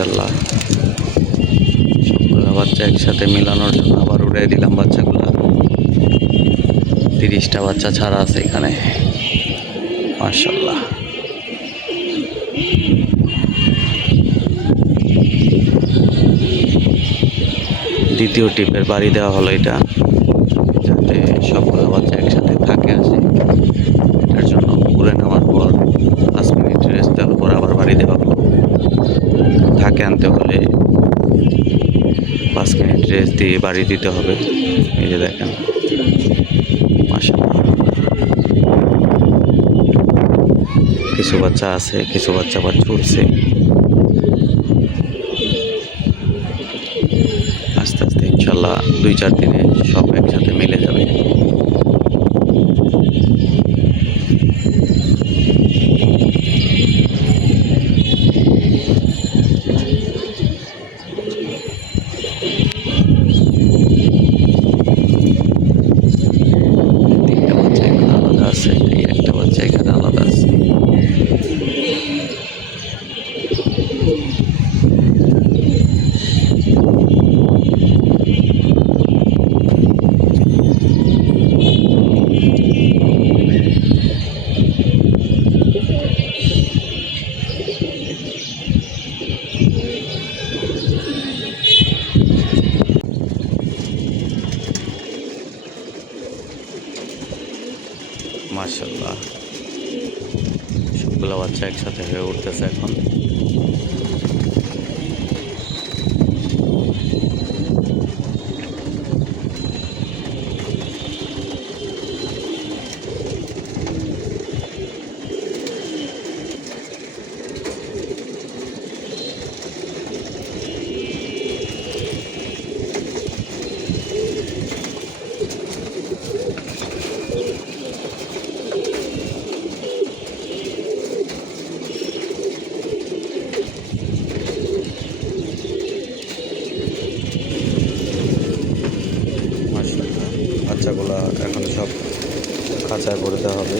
মাশাআল্লাহ, সবগুলো বাচ্চা একসাথে মিলানোর জন্য আবার উড়াই দিলাম বাচ্চাগুলো। 30টা বাচ্চা ছাড়া আছে এখানে, মাশাআল্লাহ। দ্বিতীয় টিপের বাড়ি দেওয়া হলো এটা, যাতে সবগুলো বাচ্চা একসাথে থাকে আসে। এটার জন্য উড়ে নেওয়ার পর 5 মিনিট রেস্ট দেওয়ার পর আবার বাড়ি দেওয়া হলো। থাকে আনতে হলে 5 মিনিট রেস্ট দিয়ে বাড়ি দিতে হবে। এই যে দেখেন, মাশাআল্লাহ। কিছু বাচ্চা আছে, কিছু বাচ্চা আবার ছুটছে। আস্তে আস্তে ইনশাল্লাহ 2-4 দিনে সব একসাথে মিলে যাবে। তিনটা বাচ্চা এখানে আলাদা আছে, এই একটা বাচ্চা এখানে আলাদা আছে। মাশাআল্লাহ, সবগুলো বাচ্চা একসাথে হয়ে উঠতেছে এখন। বাচ্চাগুলা এখন সব খাঁচায় ভরে দেওয়া হবে।